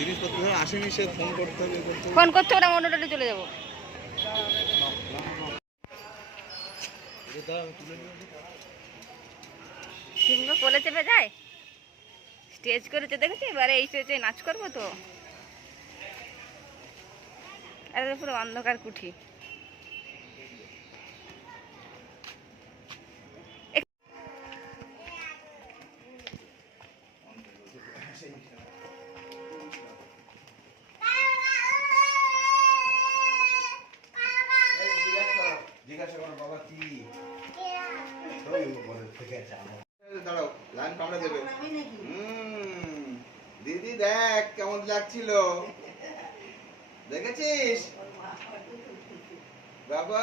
জিনিসপত্র আসেনি, সে ফোন করতে হবে, ফোন করতে হবে, অন্যটা চলে যাবো। কোলে চেপে যায়, স্টেজ করেছে দেখেছি। এবারে এই স্টেজে নাচ করবো তো, পুরো অন্ধকার কুঠি। দিদি দেখ কেমন লাগছিল, দেখেছিস বাবা?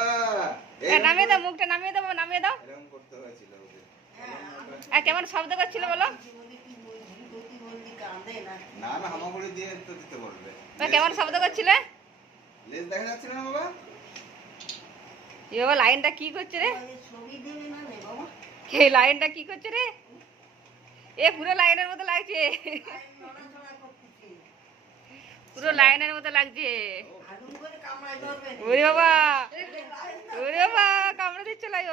নামিয়ে দাও, মুখটা নামিয়ে দাও, নামিয়ে দাও। এরকম করতে হয়েছিল ওদের। কেমন শব্দ করছিল বলো? না না, হামাগুড়ি দিয়ে তো দিতে বলবে। কেমন শব্দ করছিলে? লেজ দেখা যাচ্ছে না বাবা? এ বাবা, লাইনটা কি করছে রে? এই লাইনটা কি করছে রে? এ পুরো লাইনের মতো লাগছে, পুরো লাইনের মতো লাগছে। ওরে বাবা, ওরে বাবা, কামড়ে দিচ্ছে লাইন।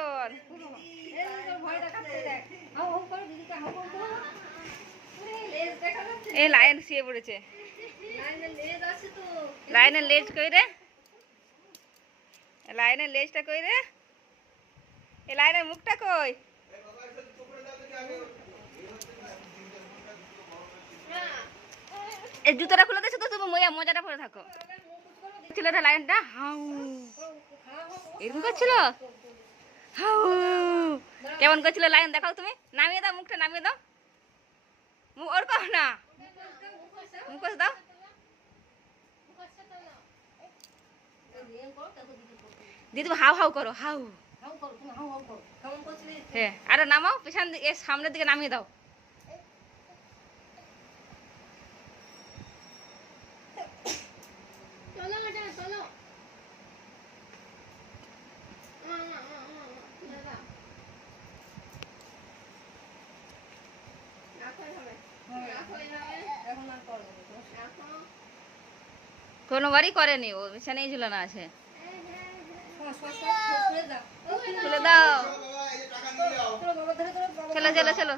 এই লাইন শুয়ে পড়েছে। লাইনের লেজ কই রে? লাইনের লেজটা কই রে? এই লাইনের মুখটা কই? এই জুতোটা খুলে দিয়েছো তো, তুমি মজাটা পরে থাকো। ছিল লাইনটা হাউ এরকম করছিল, হাউ কেমন করছিল লাইন দেখাও তুমি। নামিয়ে দাও, মুখটা নামিয়ে দাও, মুখ ওর কর না, মুখ দাও। দিদি হাউ হাউ করো, হাউ। হ্যাঁ, আরে নামাও, পেছন দিকে সামনের দিকে নামিয়ে দাও। কোনোবারই করেনি, ও বিছানায় ঝুলানো আছে। খুলে দাও, চলো চলো চলো।